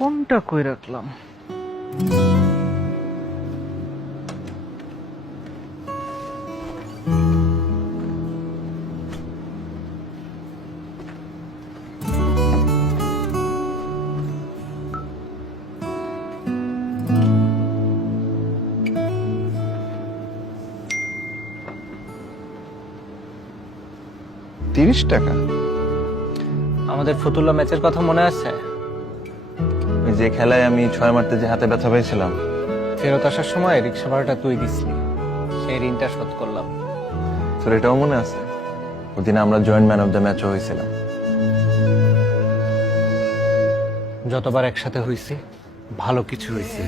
ফোনটা কই রাখলাম? টাকা? আমাদের ফতুল্লা ম্যাচের কথা মনে আছে? ওই যে খেলায় আমি 6 মারতে যে হাতে ব্যথা পেয়েছিলাম। ফেরত আসার সময় রিক্সা ভাড়াটা তুই দিসলি, সেই ঋণটা শোধ করলাম। তোর এটাও মনে আছে? ওদিন আমরা জয়েন্ট ম্যান অফ দ্য ম্যাচও হয়েছিলাম। যতবার একসাথে হইছি ভালো কিছু হইছে।